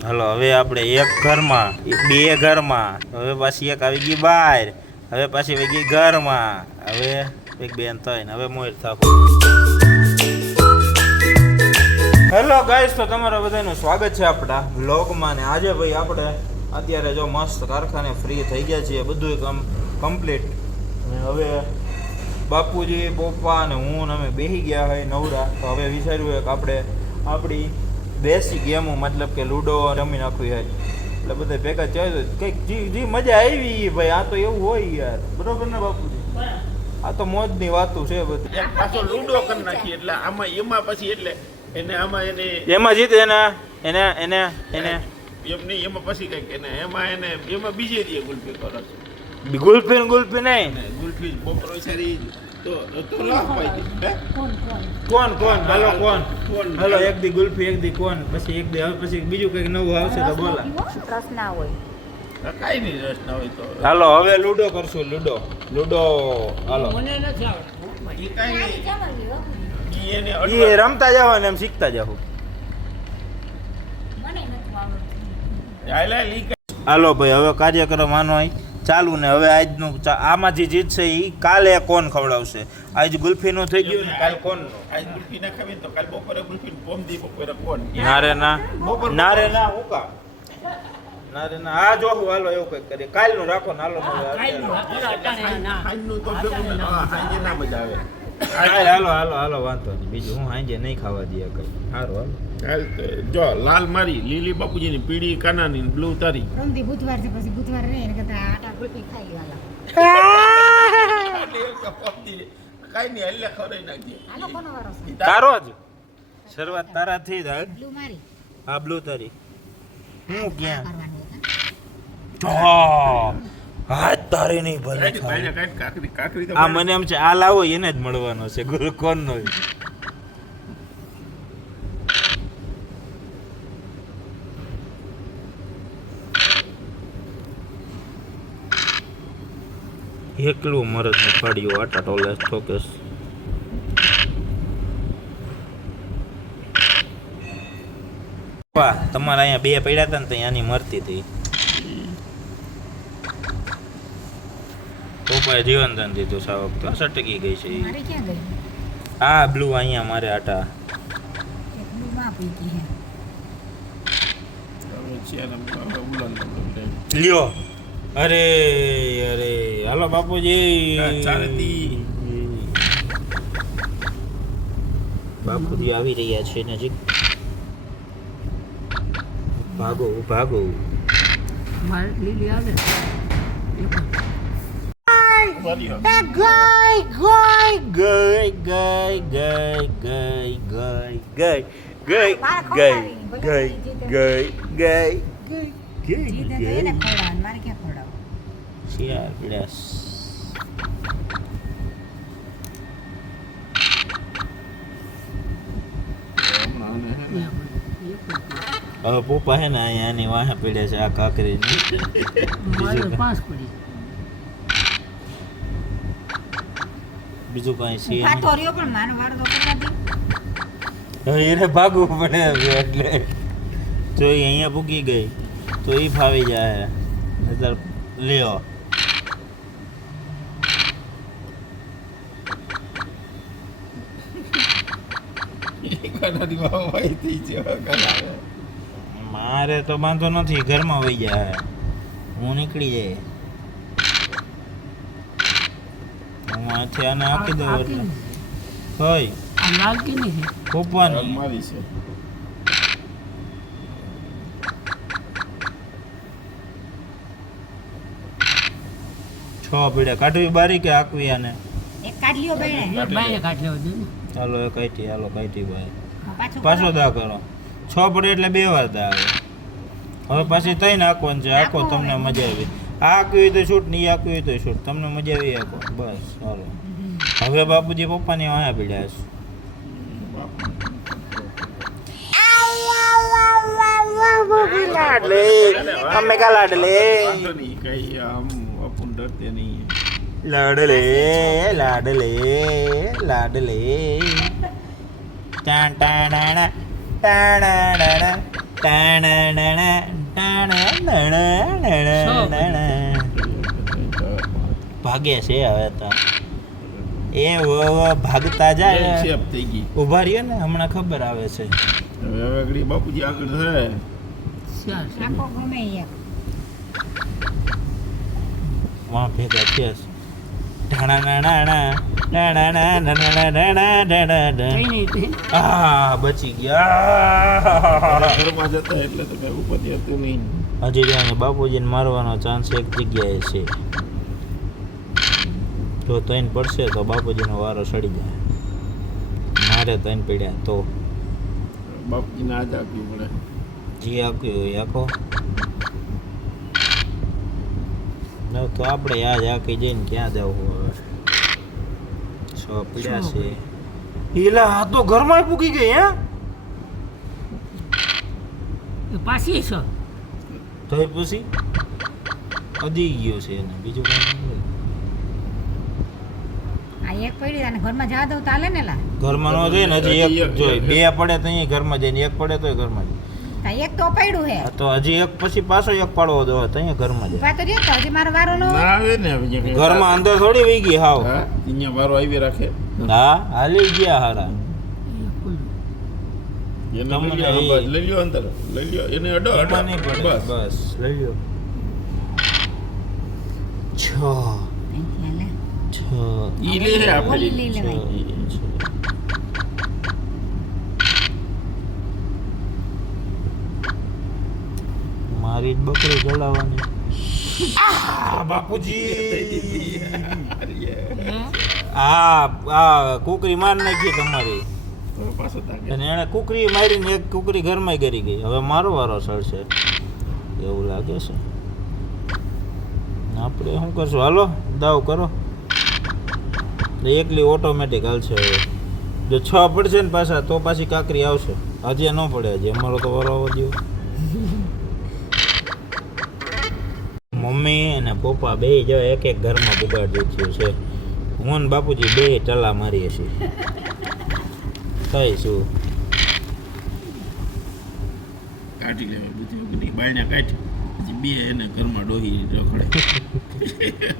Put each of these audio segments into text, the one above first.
Hello હવે આપણે એક ઘરમાં બે ઘરમાં હવે પાછી એક આવી ગઈ બહાર હવે પાછી આવી ગઈ ઘરમાં હવે એક બેન થાય ને હવે મોર થાકો. હેલો ગાઈસ, તો તમારા બધાનું સ્વાગત છે આપણા વ્લોગમાં. ને આજે ભાઈ આપણે અત્યારે જો મસ્ત કારખાને ફ્રી થઈ ગયા છીએ, બધું કામ કમ્પ્લીટ. અને હવે બાપુજી પપ્પા અને હું ને અમે બેસી ગયા હોય નવરા. તો હવે વિચાર્યું કે આપણે આપણી દેશી ગેમો મતલબ કે લૂડો રમી નાખવી હોય એટલે બધા ભેગા ચાલ્યું કંઈક જી મજા આવી ભાઈ. આ તો એવું હોય યાર, બરોબર ને બાપુજી? આ તો મોજની વાતું છે બધી. એક પાછો લૂડો કરી નાખી એટલે આમાં એમાં પછી એટલે એને આમાં એને એમાં જીતે એને એને એને એને એમ નહીં એમાં પછી કંઈક એને એમાં બીજે દીએ ગુલ્ફી કરો છો. ગુલ્ફી નહીં, ગુલ્ફી બપોર સારી તો લાખ પાઈ દી. કોણ હાલો કોણ હાલો એક દી ગુલ્ફી એક દી કોણ પછી એક દી હવે પછી બીજું કંઈક નવું આવશે તો બોલા. રસ ના હોય કાંઈ નહીં રસ ના હોય તો હાલો હવે લૂડો કરશું. લૂડો હાલો એ કાંઈ નહીં એને એ રમતા જાવ ને એમ શીખતા જાવ. મને નથી આવડતું. હાલો ભાઈ હવે કાર્યક્રમ આનો ચાલુ ને હવે આજનું આમાં જે જીતશે એ કાલે કોણ ખવડાવશે. આજ ગુલ્ફીનું થઈ ગયું ને કાલ કોણનું. આજ ગુલ્ફી ના ખાવી તો કાલ બપોરે ગુલ્ફી પોમદી બપોરે કોણ નારે ના હું કામ નારે ના આ જોવું. હાલો એવું કંઈક કરીએ, કાલનું રાખો ને. હાલો હાંજનું તો ભેગું ને હાંજે ના મજા આવે. હાલો વાંધો નહીં. બીજું હું હાંજે નહીં ખાવા દઈએ કઈ. સારું હાલ તો જો લાલ મારી લીલી બાપુજીની પીળી કાનાની બ્લુ તારી રમતી બુધવાર છે, પછી બુધવાર રહે એને કરતા આટા ગુલ્ફી ખાઈ વાલા. કાઈ નહીં હલ્લે ખવડાવી નાખજે. હાલો કોનો વારો છે? તારો જ શરૂઆત તારાથી જ. બ્લુ મારી હા બ્લુ તારી. હું ક્યાં કરવાની હાથ તારે નહીં ભલે કાંઈ કાકરી તો આ મને એમ છે આ લાવો એને જ મળવાનો છે. ગુરુ કોણનો? એકલું મરદ ને ફાડ્યું આટા ટોલે ઠોકેસ. તમારે અહીંયા બે પડ્યા હતા ને તો આની મરતી હતી. પપ્પાએ જીવન દાન દીધું સા વખતે સટકી ગઈ છે ઈ. મારી ક્યાં ગઈ? આ બ્લુ અહીંયા મારે આટા એક બ્લુ માં પીતી હે. લ્યો. અરે હાલો બાપુજી. બાપુજી આવી રહ્યા છે નજીક. ભાગો માર લીલી આવે જીતે તો એને ખવડાવવાનું, મારે ક્યાં ખવડાવવું? હવે પપ્પા હે ને અહીંયા આની વાહે પડ્યા છે આ કાકરી. બીજું કઈ છે ખાતો રહ્યો પણ માનો વારો તો કરવા દે. હવે એને ભાગવું પડે એટલે જો એ અહીંયા પૂકી ગઈ તો એ ફાવી જાય. નતર લ્યો. મારે તો વાંધો નથી, ઘરમાં વહી જાય હું નીકળી જાય. હું આથી આને આપી દઉં એટલે હોય પપ્પાની મારી છે. છ પીડે કાઢવી બારી કે આકવી આને? એક કાઢ લ્યો બેણે. હાલો એ કાઢી. હાલો કાઢી ભાઈ. પાછો પાછો દા કરો. છ પડે એટલે 2 વાર દા આવે. હવે પાછી તઈ નાખવાનું છે. આખો તમને મજા આવી. આ આકવી હોય તો શૂટ, નહીં આકવી હોય તો શૂટ. તમને મજા આવી આખો બસ. હાલો હવે બાપુજી પપ્પાની વાયા પીડ્યા છે. લાડલે અમે કા લાડલે વાંધો નહીં, કઈ આમ અપુન ડરતે નહીં. લાડલે ટાણ ટાણા ટાણા ભાગે છે હવે તો એ ભાગતા જાય શેપ થઈ ગઈ ઉભા રહ્યો ને હમણાં ખબર આવે છે હવે આગળ બાપુજી આગળ થાય આખો ગમે એક વાં ભેગા છે આ બચી ગયા ઘરમાં જતા એટલે તો કઈ ઉપરથી હતું નહીં હજી ત્યાં બાપુજીને મારવાનો ચાન્સ એક જગ્યાએ છે જો તૈન પડશે તો બાપુજીનો વારો સડી જાય મારે તૈન પડ્યા તો બાપુજીને આજ આપવી પડે જે આપ્યું હોય આખો ન તો આપણે આજ આખી જઈને ક્યાં જવું હવે સો પીડ્યા છે ઈલા આ તો ઘરમાં પૂકી ગઈ હે પાછી છે તો પછી અડી ગયો છે એને બીજું કાંઈ આ એક પડી અને ઘરમાં જવા દઉં તો હાલે ને લા ઘરમાં ન જાય ને હજી એક જોઈ બે પડે તો અહીંયા ઘરમાં જઈને એક પડે તોય ઘરમાં જાય તા એક તો પડ્યું હે આ તો હજી એક પછી પાછો એક પાડવો દો તો અહીંયા ઘરમાં જાય ઉભા તો રહ્યો તો હજી મારો વારો ન ના હોય આવે ને હવે અહીંયા ઘરમાં અંદર થોડી વહી ગઈ હાવ હા અહીંયા વારો આવી રાખે ના હાલી ગયા હારા એને તમને લઈ લ્યો, એ- બસ લઈ લ્યો અંદર લઈ લ્યો એને અડો અડો એમાં નહીં પડે બસ બસ લઈ લ્યો છ અહીંથી હાલે. છ ઈ લે છે આપણે ઓલી લઈ લેવાય. મારી જ બકરી ચલાવવાની બાપુજી આ કુકરી માર નાખી તમારી હવે પાછો તાકે અને એણે કુકરી મારીને એક કુકરી ઘરમાં ગરી ગઈ હવે મારો વારો સળશે એવું લાગે છે આપણે શું કરશું હાલો દાવ કરો એકલી ઓટોમેટિક હાલશે હવે જો 6 પડશે ને પાછા તો પાછી કાકરી આવશે હજી ન પડે હજી અમારો તો વારો આવવા દો મમ્મી અને પપ્પા બે જો એક એક ઘરમાં બગાડી દીધું છે હું ને બાપુજી બે ટલા મારીએ છીએ કઈ શું કાઢી લેવાય બધું નહીં બાયણે કાઢી પછી બે એને ઘરમાં ડોહી રખડે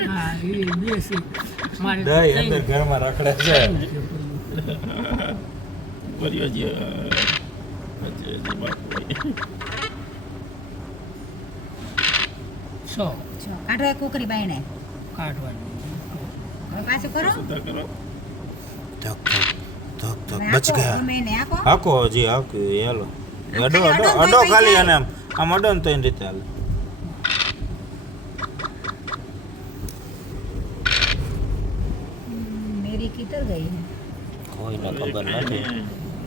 હા એ બે છે મારે દહીં અંદર ઘરમાં રખડે છે કર્યો જે બાપુ સો જો, કાઢો એક કુકરી બાયણે કાઢવાની હવે પાછું કરો સુધા કરો ધક ધક ધક હવે બચ આખો ગયા ગમે એને આખો હાકો હજી હાક્યું હેલો અડો ખાલી અડો અડો અડો થઈ ખાલી જાય. અને આમ અડો ને તો એની રીતે હાલે મેરી કિધર ગઈ હે કોઈને ખબર નથી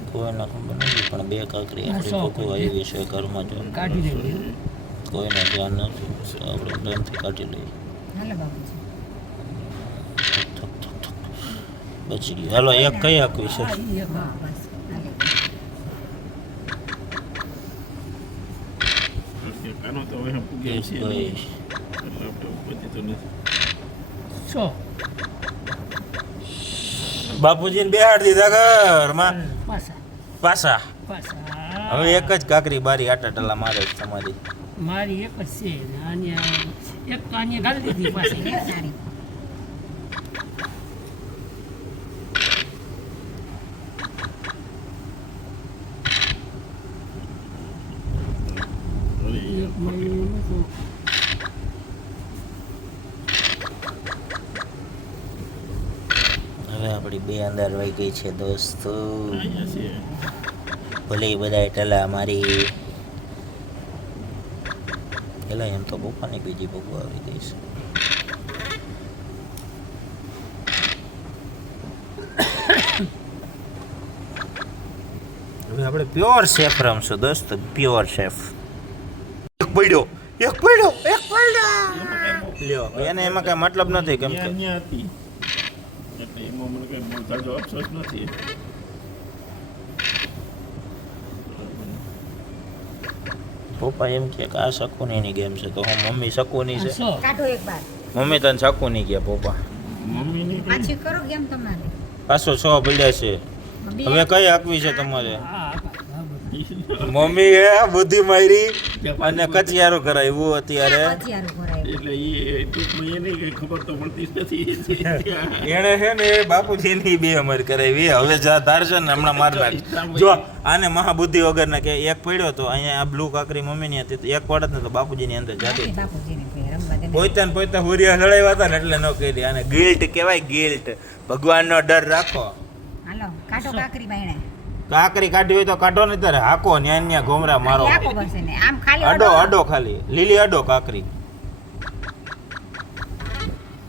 કોઈને ખબર નથી પણ બે કાકરી હા, આપણી સો કોકો આવી છે ઘરમાં જો કાઢી દેવી કોઈને ધ્યાન નથી તો આપણે પ્રેમથી કાઢી લઈએ હાલો બાપુજી થક થક થક બચી ગયું હાલો એક કઈ હાકવી છે હા બસ હાલે. કાનો તો હવે પૂગે એક છે ગઈ એટલે આપણે ઉપરથી તો નથી સો બાપુજીને બેહાડી દીધા ઘરમાં પાછા પાછા પાછા હવે એક જ કાકરી બારી આટા ટલા મારે છે તમારી મારી એક જ છે ને આને એક તો આને ગાળી દીધી પાછી એક સારી એક મહિને તો હવે આપણી બે અંદર વહી ગઈ છે દોસ્તો અહીંયા છે ભલે બધા ટલા મારી પેલા એમ તો પપ્પાની બીજી બહુ આવી ગઈ છે હવે આપણે પ્યોર શેફ રમશું દોસ્તો પ્યોર શેફ એક પડ્યો લ્યો એને એમાં કઈ મતલબ નથી કેમ કે અહીંયા હતી એટલે એમાં મને કઈ બહુ જાજો અફસોસ નથી પપ્પા એમ કે આ શકુનીની ગેમ છે તો હું મમ્મી શકુની છે સો કાઢો એક બાર મમ્મી તને શકુની ગયા પપ્પા મમ્મીની કઈ પાછી કરો કેમ તમારે પાછો 6 પડ્યા છે બે હવે કઈ હાકવી છે તમારે હા મમ્મી એ બુદ્ધિ મારી અને કચિયારો કરાવ્યું અત્યારે અત્યારે ભરાય એટલે એ ટૂંકમાં એને કઈ ખબર તો મળતી જ નથી. એને છે ને એ બાપુજીની બે અમારી કરાવી હવે જા ધારશે ને હમણાં માર નાખ જો આને મહાબુદ્ધિ વગર ને કે એક પડ્યો તો અહીંયા આ બ્લુ કાકરી મમ્મીની હતી તો એક પડત ને તો બાપુજીની અંદર જાતી બાપુજીને કે રમવા દે. પોઈતા ને પોઈતા હુરિયા લડાવ્યા હતા ને એટલે ન કહી આને ગિલ્ટ કહેવાય ગિલ્ટ ભગવાનનો ડર રાખો હાલો કાટો કાકરી બાયણે કાકરી કાઢી હોય તો કાઢો ને તારે હાકો ન્યા ઘોમરા મારો આખો બસે ને આમ ખાલી અડો અડો ખાલી લીલી અડો કાકરી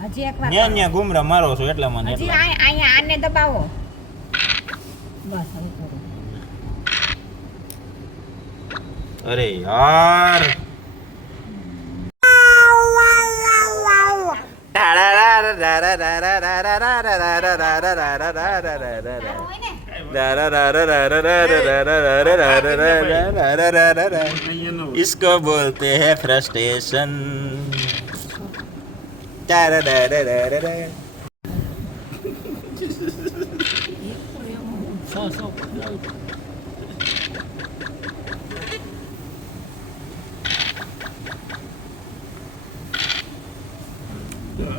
હજી એક વાર ન્યા ઘુમરા મારો છો એટલા મને હજી એટલા અહીંયા આને દબાવો બસ હવે થોડું અરે યાર इसको बोलते हैं फ्रस्ट्रेशन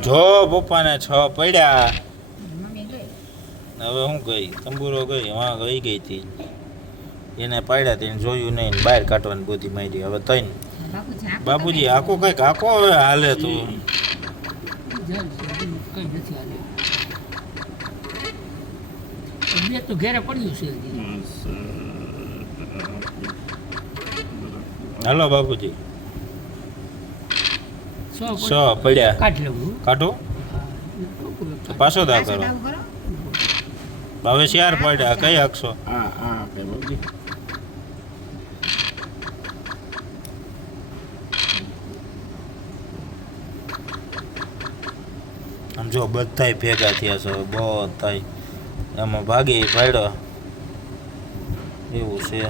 જો પપ્પાને 6 પડ્યા મમ્મી ગઈ હવે હું ગઈ તંબુરો ગઈ હા ગઈ હતી એને પાડ્યા તેને જોયું નહીં ને બહાર કાઢવાની બુદ્ધિ મારી હવે તઈને બાપુજી આખો કઈક આખો હવે હાલે તું કઈ નથી હાલે બે તો ઘેરે પડ્યું છે હજી. હાલો બાપુજી સો 6 પડ્યા કાઢ લેવું કાઢો તો પાછો દા કરો હવે 4 પડ્યા કઈ હકશો આ કઈ બાપુજી આમ જો બધાય ભેગા થયા છે બધાય એમાં ભાગી પાડ્યો એવું છે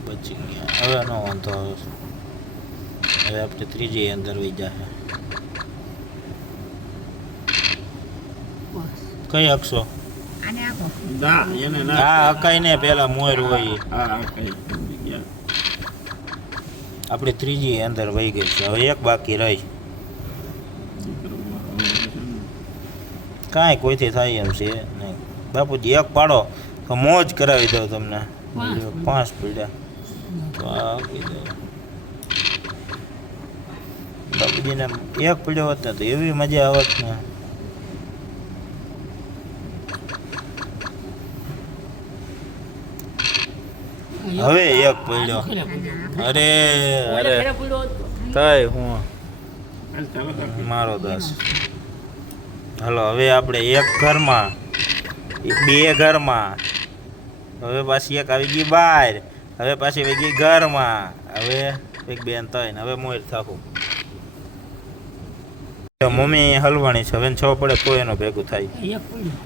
બચી ગયા હવે નો વાંધો હવે આપણે ત્રીજી અંદર વહી જાય કઈ હકશો આને આપો ના એને ના હા હકાઈ ને પેલા મોર હોય આ કઈ ગયા આપણે ત્રીજી અંદર વહી ગઈ છે હવે એક બાકી રહી કાંઈ કોઈથી થાય એમ છે નહીં બાપુજી એક પાડો તો મોજ કરાવી દો તમને 5 પીડ્યા તો આપી દો બાપુજીને એક પીડ્યો હોત ને તો એવી મજા આવત ને હવે એક પડ્યો અરે અરે ઘેરે પડ્યો હતો. થાય હું ચાલો તો મારો દાસ હાલો હવે આપણે એક ઘરમાં બે ઘરમાં હવે પાછી એક આવી ગઈ બહાર હવે પાછી આવી ગઈ ઘરમાં હવે એક બેન થાય ને હવે મોર થાકું મમ્મી હલવાણી છે હવે 6 પડે તો એનો ભેગું થાય એક પડ્યું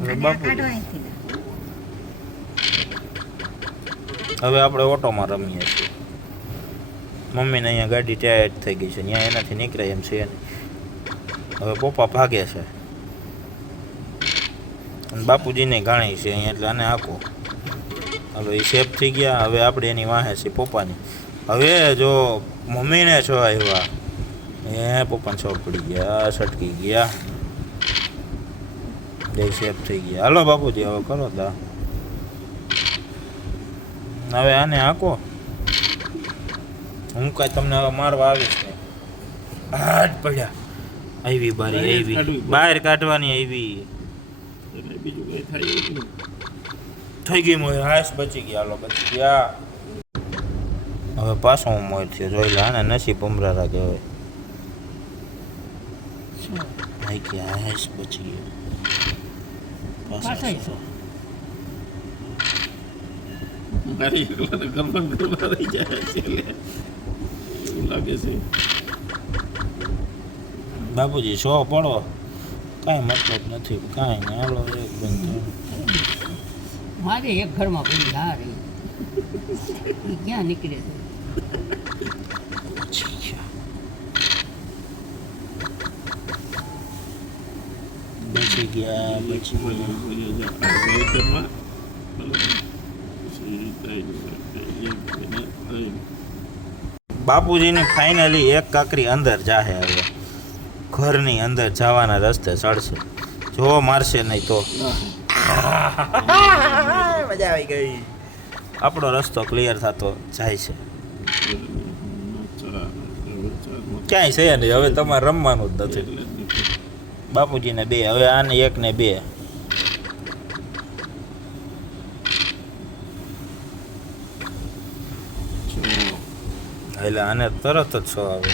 હવે આને આ બાપુ કાઢો અહીંથી હવે આપણે ઓટોમાં રમીએ છીએ મમ્મીને અહીંયા ગાડી ટાયર થઈ ગઈ છે ત્યાં એનાથી નીકળાય એમ છે નહીં હવે પપ્પા ભાગે છે અને બાપુજીને ગાણી છે અહીંયા એટલે આને આખો હાલો એ સેફ થઈ ગયા હવે આપણે એની વાહે છે પપ્પાની હવે જો મમ્મીને છો આવ્યા એ પપ્પાને છો પડી ગયા સટકી ગયા બે સેફ થઈ ગયા હાલો બાપુજી હવે કરો દા હવે આને આકો હું કાંઈ તમને હવે મારવા આવીશ ને હાથ પડ્યા આવી બારી આવી બહાર કાઢવાની આવી એટલે બીજું કઈ થાય એવું નહીં. થઈ ગઈ મોર હાશ બચી ગયા હાલો બચી ગયા હવે પાછો હું મોર થયો જોઈ લે આને નસીબ ઉમરા કહેવાય આઈ ગયા હાશ બચી ગયો પાછા પાછો મારી એકલા તો ઘરમાં રહી જાય છે એટલે એવું લાગે છે બાપુજી 100 પડો કાંઈ મતલબ નથી કાંઈ નહીં હાલો એક બંધ મારે એક ઘરમાં પડી હા રહી ઈ ક્યાં નીકળે છે ગયા પછી ઘરમાં બાપુજીની ફાઇનલી એક કાકરી અંદર જાહે હવે ઘરની અંદર જવાના રસ્તે ચડશે જો મારશે નહીં તો મજા આવી ગઈ આપણો રસ્તો ક્લિયર થતો જાય છે ક્યાંય છે નહીં હવે તમારે રમવાનું જ નથી બાપુજીને 2 હવે આને 1 ને 2 એટલે આને તરત જ 6 આવે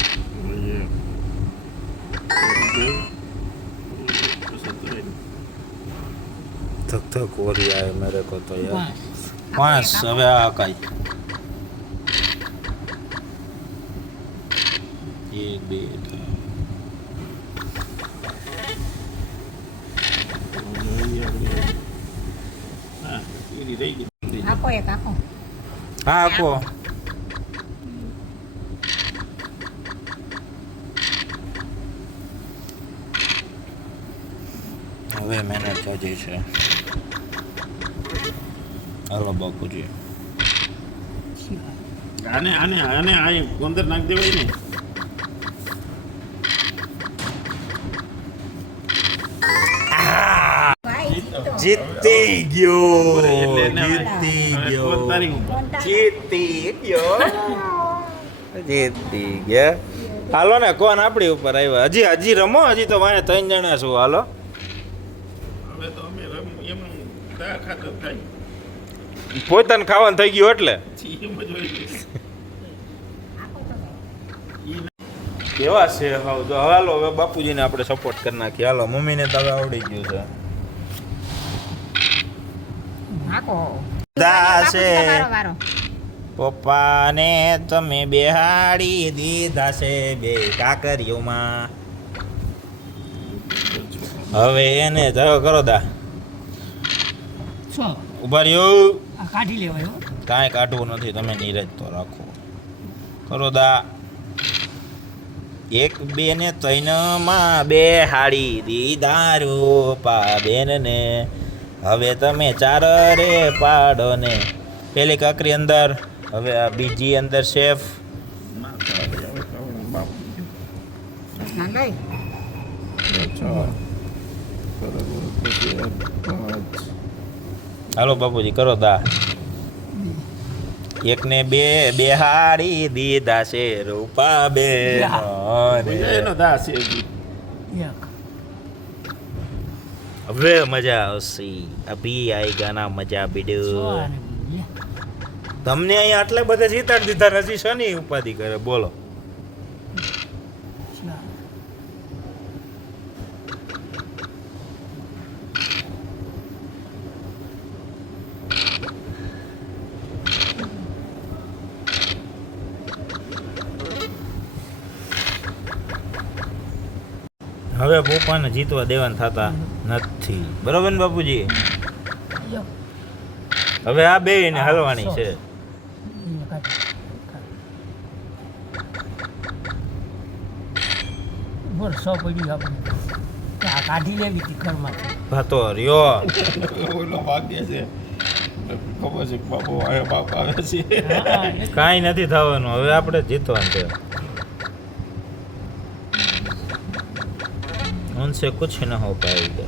ધક ધક हो रही है मेरे को तो यार 5 હવે આ કાઈ 1 2 આખો એક આખો હા આપો હવે મહેનત હજી છે હાલો બાપુજી આને આને આને આ અંદર નાખ દેવાય ને ભાઈ જીતી ગયો જીતી ગયો. જીતી ગયો જીતી ગયા હાલો ને કોણ આપણી ઉપર આવ્યા હજી રમો હજી તો વાંહે 3 જણા છું હાલો હવે તો અમે એમ દા ખાતર થાય પોતાને ખાવાનું થઈ ગયું એટલે એમ જ હોય કેવા છે હાવ તો હાલો હવે બાપુજીને આપણે સપોર્ટ કરી નાખીએ હાલો મમ્મીને તો હવે આવડી ગયું છે આખો દાસે તમારો વારો પપ્પાને તમે બેહાડી દીધા છે 2 કાકરીઓમાં હવે એને જયો કરો દા 6 ઉભા રહ્યો આ કાઢી લેવાય હો કાંઈ કાઢવું નથી તમે નીરજ તો રાખો કરો દા 1 2 ને 3 માં બેહાડી દીધા રૂપા બેનને હવે તમે 4 રે પાડો ને પેલી કાકરી અંદર હવે આ બીજી અંદર શેફ ના ચાલે હવે ખાવાનું બાપ ના લઈ હાલો બાપુજી કરો દા 1 ને 2 બેહાડી દીધા છે રૂપા બેન એનો દાસ છે હજી. એક હવે મજા આવશે અભી આएगा ના મજા 6 બીડો અને બે. તમને અહીંયા આટલે બધે જીતાડી દીધા નથી શની ઉપાધિ કરે બોલો 4 હવે પપ્પાને જીતવા દેવાના થતા નથી બરોબર ને બાપુજી યો. હવે આ બે ને હલવાની છે એ કાઢી. બોલ 100 પડ્યું આપણે આ કાઢી લેવી હતી ઘરમાંથી ભાતો રહ્યો ઓલો ભાગ્ય છે ખબર છે કે બાપુ આવે બાપ આવે છે હા, કાંઈ નથી થવાનું હવે આપણે જીતવાનું છે उनसे कुछ न हो पाएगा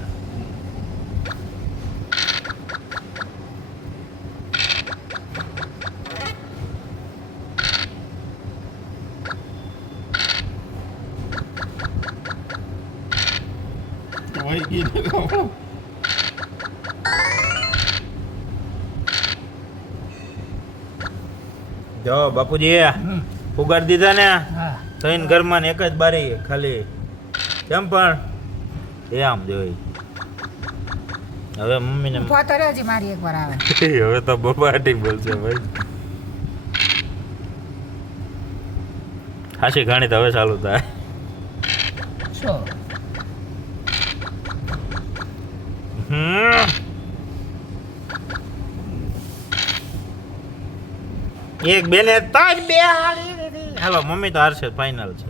વહી ગઈ ને ખબર. જો બાપુજી ઉગાડી દીધા ને હા થઈને ઘરમાં ને એક જ બારી ખાલી કેમ પણ એ આમ જોઈ હવે મમ્મીને ઉભો તો રહ્યો હજી મારી એક વાર આવે હવે તો બબાટી બોલશે ભાઈ હાશી ઘાણી તો હવે ચાલુ થાય 6 હમ. એક બેને તાજ બે હારી દીધી હાલો મમ્મી તો હારશે ફાઇનલ છે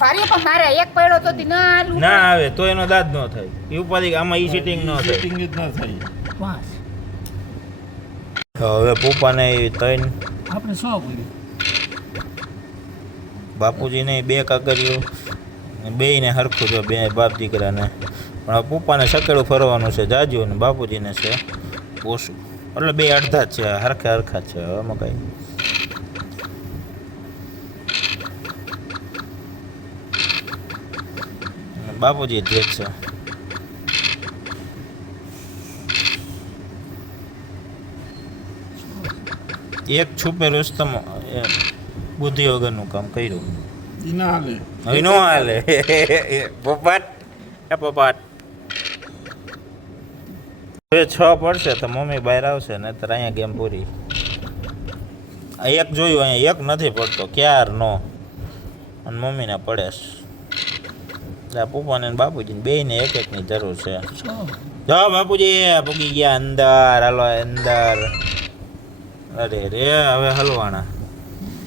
ભારી પણ મારે એક પડ્યો તો તી ના આલું ના આવે તો એનો દાદ ન થાય એ ઉપાધિ આમાં ઈ સિટિંગ ન થાય સેટિંગ જ ના થાય 5 હવે પપ્પાને ત્રણ આપણે 100 બોલ્યું બાપુજીને 2 કાકરીઓ બેયને હરખું જો બે બાપ દીકરાને પણ હવે પપ્પાને સકેડું ફરવાનું છે જાજુ અને બાપુજીને છે ઓછું એટલે બે અડધા જ છે હરખા હરખા જ છે હવે આમાં કાંઈ બાપુજી જે છે એક છુપે રુસ્તમ બુદ્ધિ વગરનું કામ કર્યું ઈ ના હાલે હવે નો હાલે પોપાટ પોપાટ હવે 6 પડશે તો મમ્મી બહાર આવશે ને તો અહીંયા ગેમ પૂરી આ એક જોયું અહીંયા એક નથી પડતો ક્યાર નો અને મમ્મીને પડે છે પપ્પાને ને બાપુજીને બેયને એક એકની જરૂર છે 100 જાઓ બાપુજી પૂગી ગયા અંદર હાલો અંદર અરે રે હવે હલવાના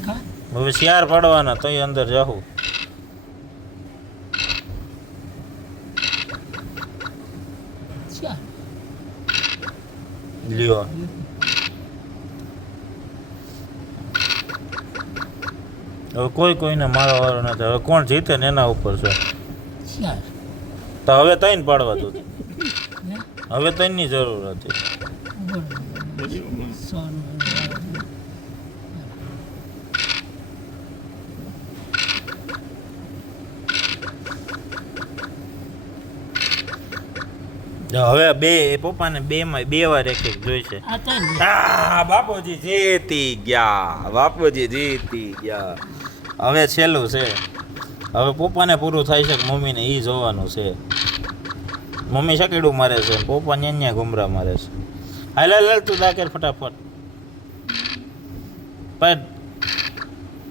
કા હવે શિયાર પડવાના તોય અંદર જાઉં ચાલ લ્યો હવે કોઈ કોઈને મારો વારો નથી હવે કોણ જીતે ને એના ઉપર છે 4 તો હવે તૈન પાડવા દો હે હવે તૈનની જરૂર હતી બધી 100 જો હવે બે પપ્પાને બેમાં 2 વાર એક એક જોઈશે આ ત્રણ બાપુજી જીતી ગયા બાપુજી જીતી ગયા હવે છેલ્લું છે હવે પપ્પાને પૂરું થાય છે કે મમ્મીને એ જોવાનું છે મમ્મી સકેડું મારે છે પપ્પા ન્યા ગુમરા મારે છે હાલ હાલ તું દાકેર ફટાફટ પણ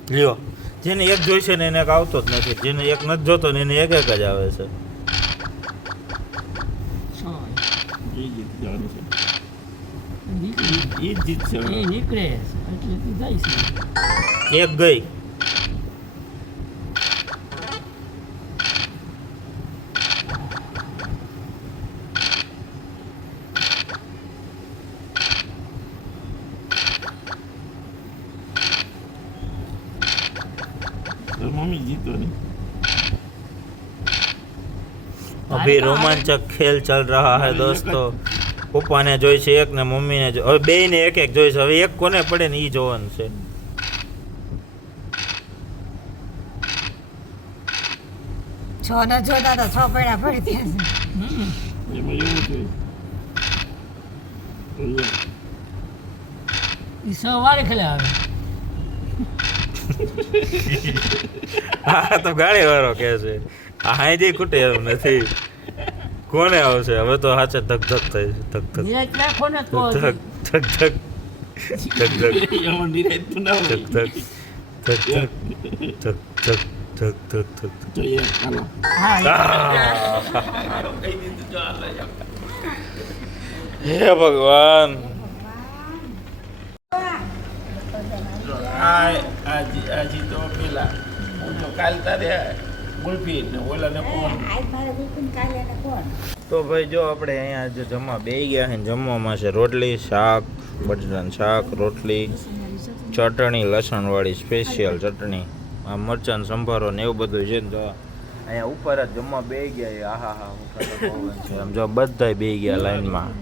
લ્યો જેને એક જોઈશે ને એને એક આવતો જ નથી જેને એક નથી જોતો ને એને એક એક જ આવે છે 100 ઈ જીત જવાનું છે નીકળે ઈ જ જીતશે એ નીકળે એટલે તું જાય છે એક ગઈ તો મમ્મી જીતવાની अभी रोमांचक खेल चल रहा है दोस्तों પપ્પાને જોઈશે એક ને મમ્મીને હવે બેયને એક એક જોઈશે હવે એક કોને પડે ને એ જોવાનું છે છ ન જોતા તો 6 પડ્યા પડી ત્યાં એમાં એવું છે એ 100 વાળે ખેલે આવે હા તો ગાડી વાળો કે છે આ હાઈજી ખૂટે એમ નથી કોને આવશે હવે તો હાચે ધક ધક થાય છે ધક ધક નિરાજ રાખો ને તો ધક ધક ધક ધક ધક એમાં નિરાજ તો ના હોય ધક ધક ધક ધક ધક ધક ધક ધક તો એક હાલો હા કઈ દીધું જો હાલે હે ભગવાન આજી તો પેલા હું તો કાલ તારે ગુલ્ફી ને ઓલા ને કોણ આજ મારે બિલકુલ કાલે ને કોણ તો ભાઈ જો આપણે અહીંયા જે જમવા બેસી ગયા છે ને જમવામાં છે રોટલી શાક બટાટાનું શાક રોટલી ચટણી લસણવાળી સ્પેશિયલ ચટણી આ મરચાં સંભારો ને એવું બધું છે ને તો અહીંયા ઉપર જ જમવા બેસી ગયા છે આહા હા હું છે આમ જો બધાય બેસી ગયા લાઈનમાં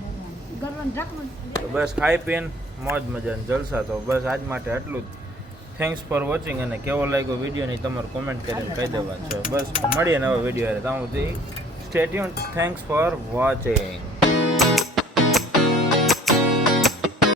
ગરવાનું રાખવું તો બસ ખાઈ પીને મોજ મજાને જલસા તો બસ આજ માટે આટલું જ થેન્ક્સ ફોર વોચિંગ અને કેવો લાગ્યો વિડીયોની તમારે કોમેન્ટ કરીને કહી દેવાનું છે બસ મળીએ નવા વિડીયો ત્યાં સુધી stay tuned thanks for watching